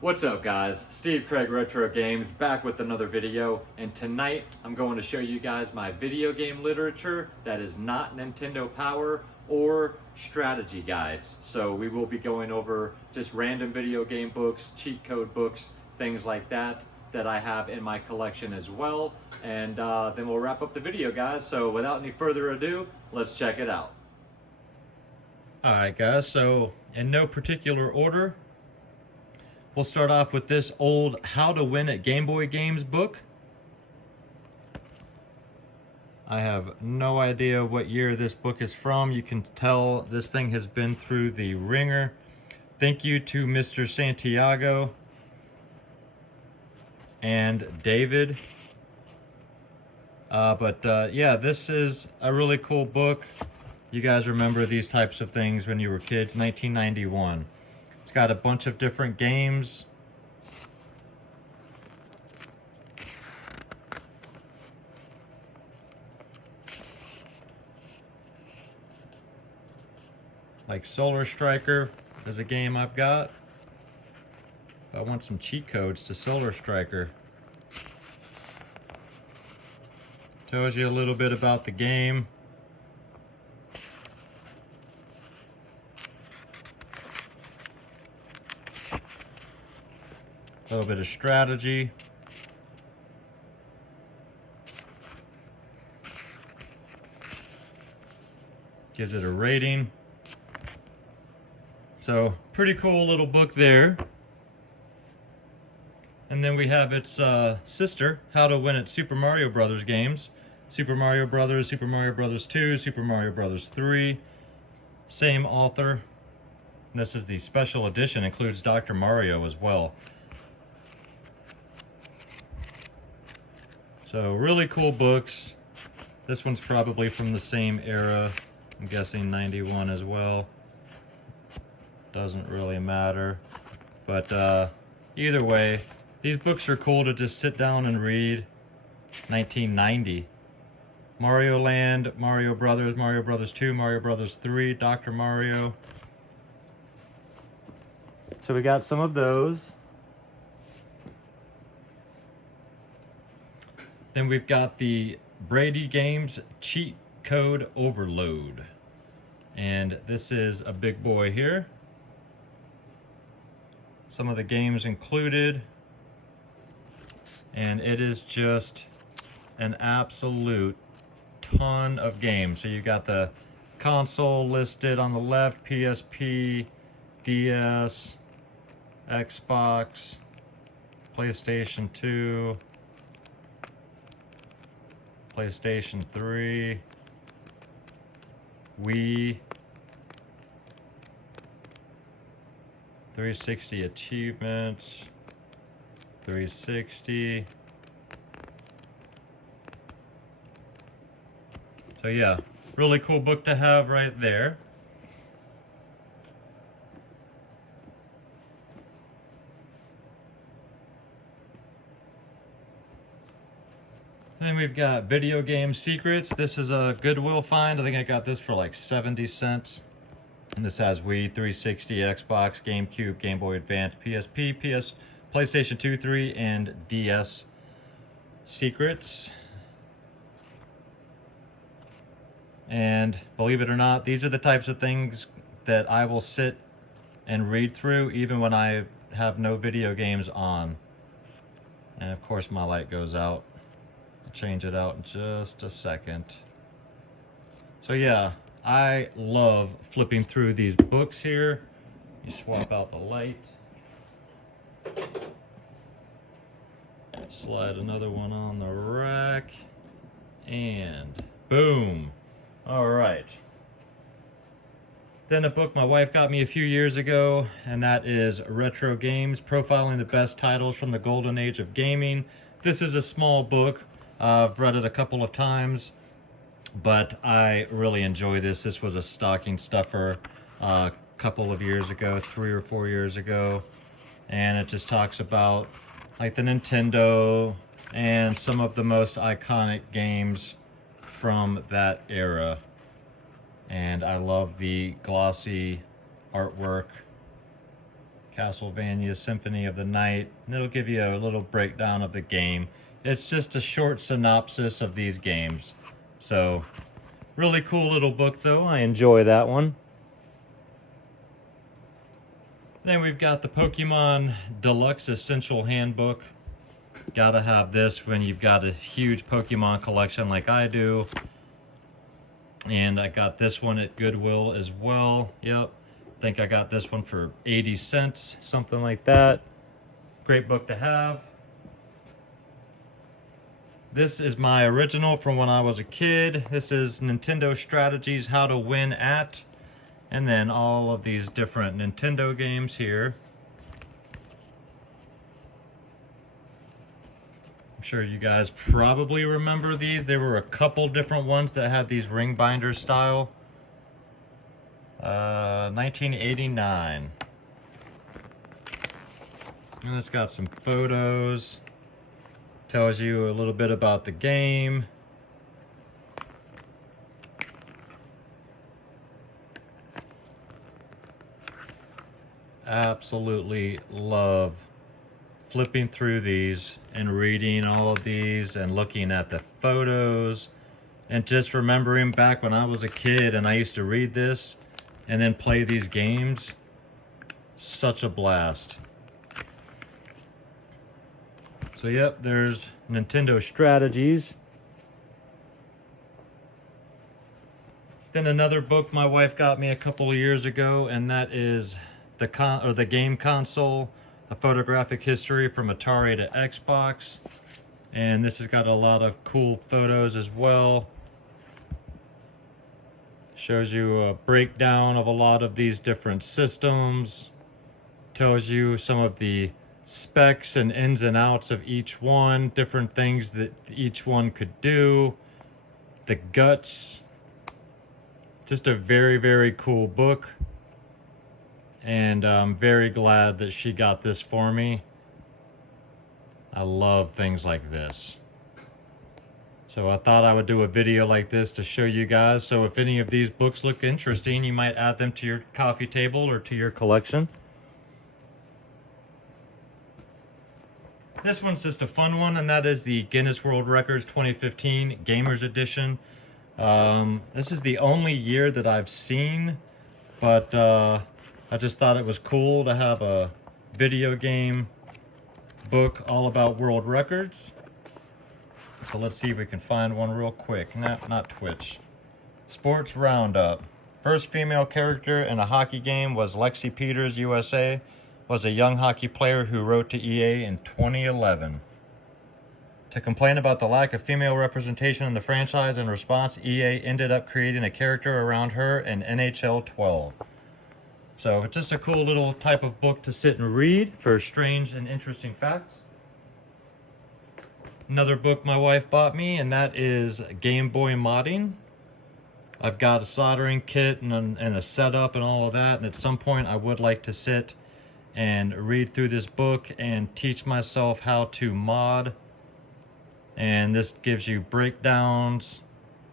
What's up guys, Steve Craig Retro Games back with another video, and tonight I'm going to show you guys my video game literature that is not Nintendo Power or strategy guides. So we will be going over just random video game books, cheat code books, things like that I have in my collection as well, and then we'll wrap up the video guys. So without any further ado, let's check it out. Alright guys, so in no particular order, we'll start off with this old How to Win at Game Boy Games book. I have no idea what year this book is from. You can tell this thing has been through the ringer. Thank you to Mr. Santiago and David. Yeah, this is a really cool book. You guys remember these types of things when you were kids. 1991. It's got a bunch of different games. Like Solar Striker is a game I've got. I want some cheat codes to Solar Striker. Tells you a little bit about the game. A little bit of strategy. Gives it a rating. So, pretty cool little book there. And then we have its sister, How to Win at Super Mario Brothers games. Super Mario Brothers, Super Mario Brothers 2, Super Mario Brothers 3. Same author. And this is the special edition, includes Dr. Mario as well. So really cool books. This one's probably from the same era. I'm guessing 91 as well. Doesn't really matter. But either way, these books are cool to just sit down and read. 1990. Mario Land, Mario Brothers 2, Mario Brothers 3, Dr. Mario. So we got some of those. Then we've got the Brady Games Cheat Code Overload. And this is a big boy here. Some of the games included. And it is just an absolute ton of games. So you've got the console listed on the left, PSP, DS, Xbox, PlayStation 2, PlayStation 3, Wii, 360 achievements, 360. So yeah, really cool book to have right there. Then we've got Video Game Secrets. This is a Goodwill find. I think I got this for like 70 cents. And this has Wii, 360, Xbox, GameCube, Game Boy Advance, PSP, PlayStation 2, 3, and DS secrets. And believe it or not, these are the types of things that I will sit and read through even when I have no video games on. And of course my light goes out. I'll change it out in just a second. So yeah, I love flipping through these books here. You swap out the light. Slide another one on the rack. And boom. All right. Then a book my wife got me a few years ago, and that is Retro Games, Profiling the Best Titles from the Golden Age of Gaming. This is a small book. I've read it a couple of times, but I really enjoy this. This was a stocking stuffer a couple of years ago, 3 or 4 years ago, and it just talks about like the Nintendo and some of the most iconic games from that era. And I love the glossy artwork Castlevania Symphony of the Night, and it'll give you a little breakdown of the game. It's just a short synopsis of these games. So, really cool little book though. I enjoy that one. Then we've got the Pokemon Deluxe Essential Handbook. Gotta have this when you've got a huge Pokemon collection like I do. And I got this one at Goodwill as well. Yep. I think I got this one for 80 cents, something like that. Great book to have. This is my original from when I was a kid. This is Nintendo Strategies How to Win At. And then all of these different Nintendo games here. I'm sure you guys probably remember these. There were a couple different ones that had these ring binder style. 1989. And it's got some photos. Tells you a little bit about the game. Absolutely love flipping through these and reading all of these and looking at the photos and just remembering back when I was a kid and I used to read this and then play these games. Such a blast. So yep, there's Nintendo Strategies. Then another book my wife got me a couple of years ago, and that is the game console, a photographic history from Atari to Xbox. And this has got a lot of cool photos as well. Shows you a breakdown of a lot of these different systems. Tells you some of the specs and ins and outs of each one, different things that each one could do, the guts. Just a very, very cool book. And I'm very glad that she got this for me. I love things like this. So I thought I would do a video like this to show you guys. So if any of these books look interesting, you might add them to your coffee table or to your collection. This one's just a fun one, and that is the Guinness World Records 2015 Gamers Edition. This is the only year that I've seen, but I just thought it was cool to have a video game book all about world records. So let's see if we can find one real quick. Not Twitch. Sports Roundup. First female character in a hockey game was Lexi Peters, USA. Was a young hockey player who wrote to EA in 2011. To complain about the lack of female representation in the franchise, in response, EA ended up creating a character around her in NHL 12. So it's just a cool little type of book to sit and read for strange and interesting facts. Another book my wife bought me, and that is Game Boy Modding. I've got a soldering kit and a setup and all of that, and at some point I would like to sit and read through this book and teach myself how to mod. And this gives you breakdowns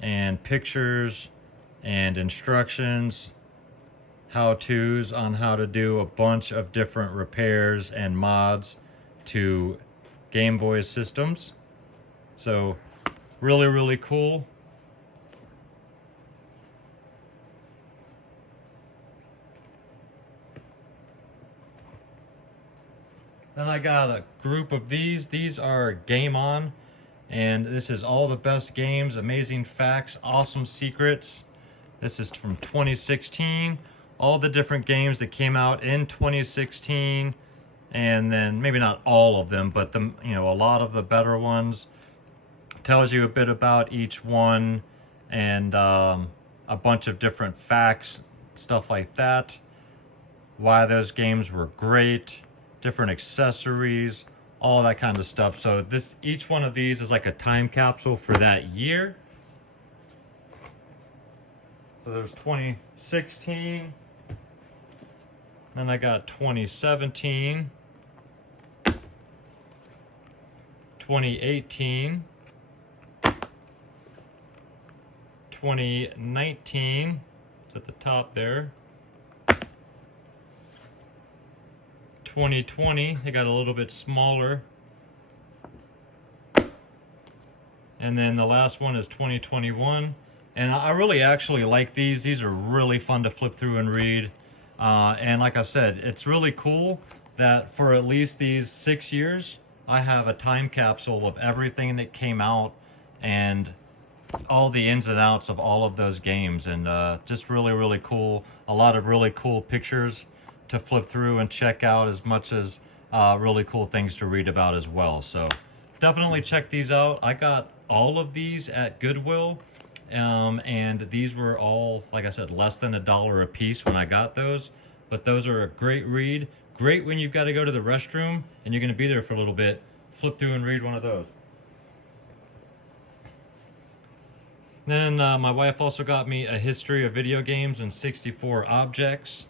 and pictures and instructions, how-tos on how to do a bunch of different repairs and mods to Game Boy systems. So really, really cool. Then I got a group of these. These are Game On, and this is all the best games, amazing facts, awesome secrets. This is from 2016. All the different games that came out in 2016, and then maybe not all of them, but a lot of the better ones. Tells you a bit about each one and a bunch of different facts, stuff like that. Why those games were great. Different accessories, all that kind of stuff. So each one of these is like a time capsule for that year. So there's 2016. Then I got 2017. 2018. 2019. It's at the top there. 2020. They got a little bit smaller. And then the last one is 2021. And I really actually like these. These are really fun to flip through and read. And like I said, it's really cool that for at least these 6 years, I have a time capsule of everything that came out and all the ins and outs of all of those games. And just really, really cool. A lot of really cool pictures to flip through and check out, as much as really cool things to read about as well. So definitely check these out. I got all of these at Goodwill, and these were all, like I said, less than $1 a piece when I got those. But those are a great read. Great when you've got to go to the restroom and you're going to be there for a little bit. Flip through and read one of those. Then my wife also got me A History of Video Games and 64 Objects.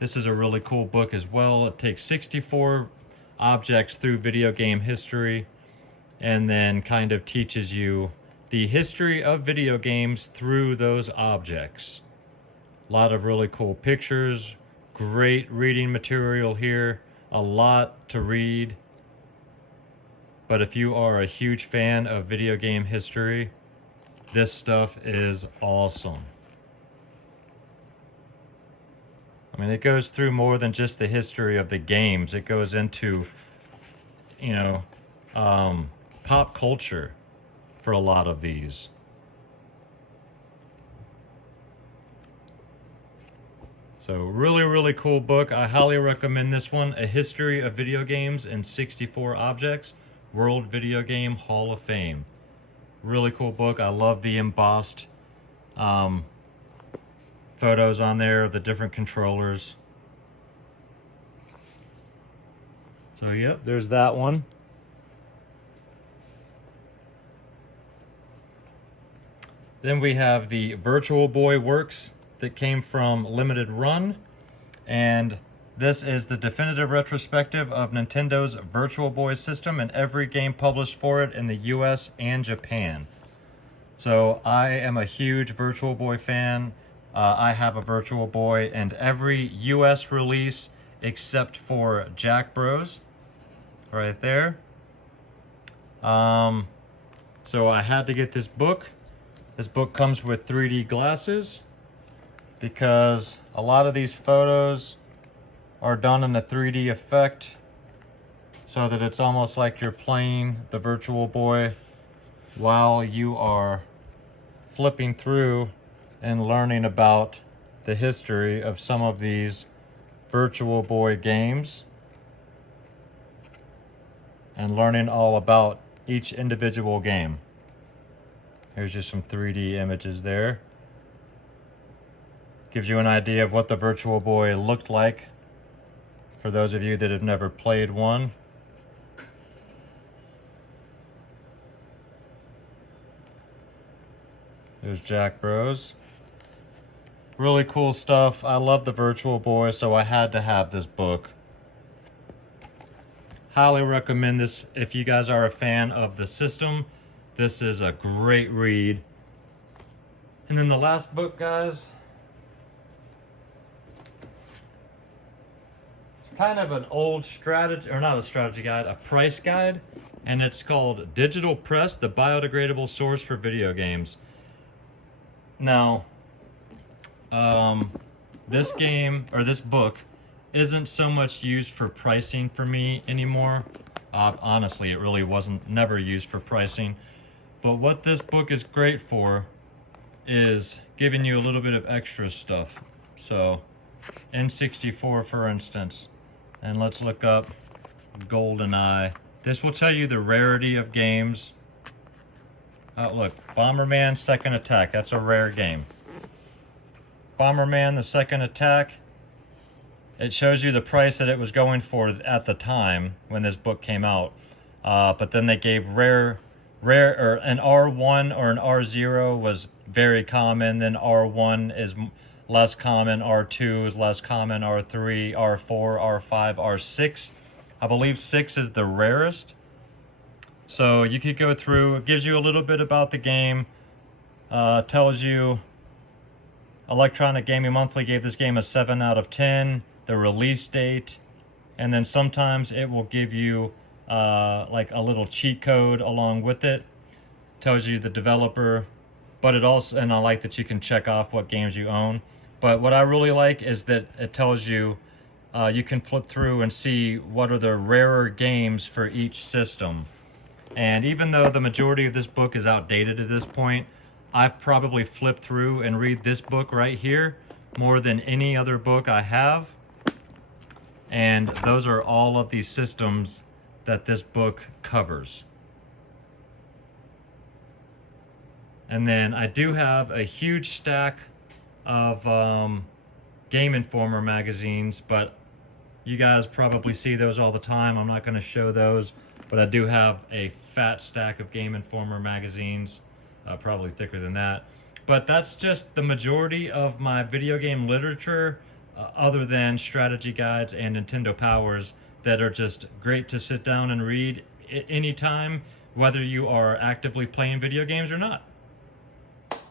This is a really cool book as well. It takes 64 objects through video game history and then kind of teaches you the history of video games through those objects. A lot of really cool pictures, great reading material here, a lot to read. But if you are a huge fan of video game history, this stuff is awesome. I mean, it goes through more than just the history of the games. It goes into, you know, pop culture for a lot of these. So really, really cool book. I highly recommend this one. A History of Video Games and 64 Objects, World Video Game Hall of Fame. Really cool book. I love the embossed photos on there of the different controllers. So yep, there's that one. Then we have the Virtual Boy Works that came from Limited Run, and this is the definitive retrospective of Nintendo's Virtual Boy system and every game published for it in the US and Japan. So I am a huge Virtual Boy fan. I have a Virtual Boy, and every US release except for Jack Bros, right there. So I had to get this book. This book comes with 3D glasses because a lot of these photos are done in a 3D effect so that it's almost like you're playing the Virtual Boy while you are flipping through and learning about the history of some of these Virtual Boy games and learning all about each individual game. Here's just some 3D images there. Gives you an idea of what the Virtual Boy looked like for those of you that have never played one. There's Jack Bros. Really cool stuff. I love the Virtual Boy, so I had to have this book. Highly recommend this if you guys are a fan of the system. This is a great read. And then the last book, guys, it's kind of an old strategy, or not a strategy guide, a price guide, and it's called Digital Press, the biodegradable source for video games. Now, this game, or this book, isn't so much used for pricing for me anymore. Honestly, it really wasn't, never used for pricing. But what this book is great for is giving you a little bit of extra stuff. So, N64, for instance, and let's look up GoldenEye. This will tell you the rarity of games. Look, Bomberman Second Attack, that's a rare game. Bomberman the Second Attack, it shows you the price that it was going for at the time when this book came out. But then they gave rare, or an R1 or an R0 was very common, then R1 is less common, R2 is less common, R3, R4, R5, R6. I believe 6 is the rarest. So you could go through, it gives you a little bit about the game, tells you Electronic Gaming Monthly gave this game a 7 out of 10. the release date, and then sometimes it will give you like a little cheat code along with it. Tells you the developer, but it also, and I like that you can check off what games you own. But what I really like is that it tells you you can flip through and see what are the rarer games for each system. And even though the majority of this book is outdated at this point, I've probably flipped through and read this book right here more than any other book I have. And those are all of these systems that this book covers. And then I do have a huge stack of Game Informer magazines, but you guys probably see those all the time. I'm not going to show those, but I do have a fat stack of Game Informer magazines, probably thicker than that. But that's just the majority of my video game literature, other than strategy guides and Nintendo Powers, that are just great to sit down and read anytime, whether you are actively playing video games or not.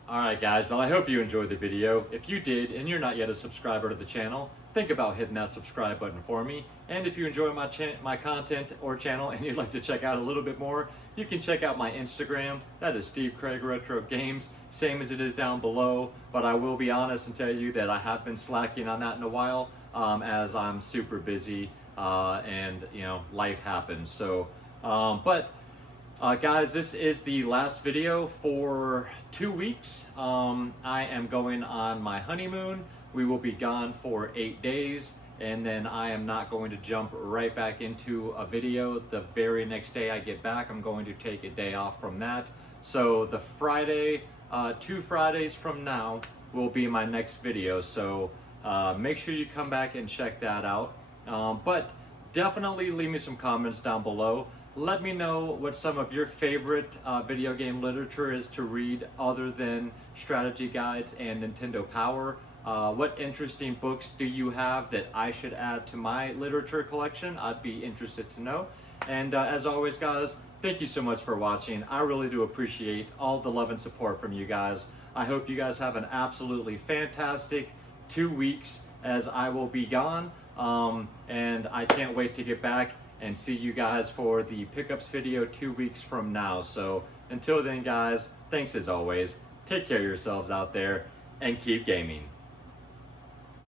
Alright guys, well I hope you enjoyed the video. If you did and you're not yet a subscriber to the channel, think about hitting that subscribe button for me. And if you enjoy my content or channel and you'd like to check out a little bit more, you can check out my Instagram. That is Steve Craig Retro Games, same as it is down below. But I will be honest and tell you that I have been slacking on that in a while, as I'm super busy and you know, life happens. So, guys, this is the last video for 2 weeks. I am going on my honeymoon. We will be gone for 8 days, and then I am not going to jump right back into a video the very next day I get back. I'm going to take a day off from that. So the Friday, 2 Fridays from now will be my next video. So make sure you come back and check that out. But definitely leave me some comments down below. Let me know what some of your favorite video game literature is to read other than strategy guides and Nintendo Power. What interesting books do you have that I should add to my literature collection? I'd be interested to know. And as always, guys, thank you so much for watching. I really do appreciate all the love and support from you guys. I hope you guys have an absolutely fantastic 2 weeks as I will be gone. And I can't wait to get back and see you guys for the pickups video 2 weeks from now. So until then, guys, thanks as always. Take care of yourselves out there and keep gaming.